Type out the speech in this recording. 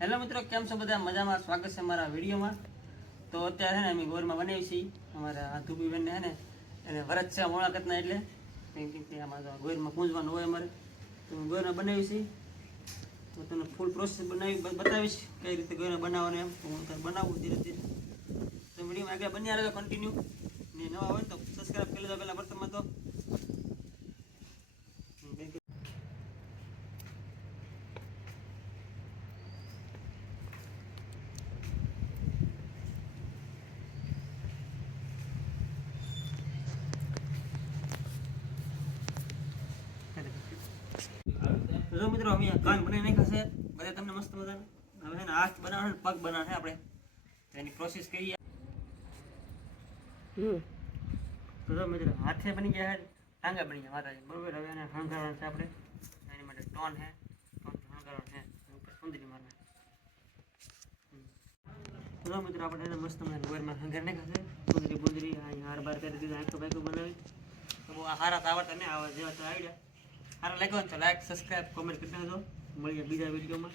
Hello મિત્રો, કેમ છો બધા? મજામાં? સ્વાગત છે મારા વિડીયોમાં. તો અત્યારે છે ને અમે ગોરમાં બનાવી છીએ. અમારા ધુબીબેનને છે ને એને વરત છે મોળાકતના, એટલે આમાં ગોરમાં પૂંજવાનું હોય અમારે. તો ગોરમાં બનાવી છીએ. તો તમને ફૂલ પ્રોસેસ બતાવીશ કઈ રીતે ગોરમાં બનાવવાનું. એમ તો હું ત્યારે બનાવું ધીરે ધીરે. તો વિડીયોમાં આગળ બન્યા રહેજો કન્ટિન્યુ. ને નવા હોય તો સબસ્ક્રાઈબ કરી લેજો પહેલાં પ્રથમમાં તો. જો મિત્રો અમે કાન બનાવી નાખ્યા છે બધા તમને મસ્ત મજાના. હવે છે ને હાથ બનાવવાનો પગ બનાવવાનો આપણે એની પ્રોસેસ કરીએ. તો જો મિત્રો હાથે બની ગયા છે, ટાંગા બની ગયા માતાજી, બરોબર. હવે એને હણગારવાનું છે આપણે. એની માટે ટોન છે, ટોન હણગારવાનું છે, ઉપર સુંદરી મારવા. તો જો મિત્રો આપણે એને મસ્ત મજાના ગોરમાં હંગાર નાખ્યા છે. સુંદરી બુંદરી હાર બાર કરી દીધું, આંખો બાંખો બનાવી. તો બહુ હારા આવડતા ને આવા જેવા તો આઈડિયા. સારું લાગ્યો તો લાઈક, સબસ્ક્રાઈબ, કોમેન્ટ કરી દેજો. મળીએ બીજા વિડીયોમાં.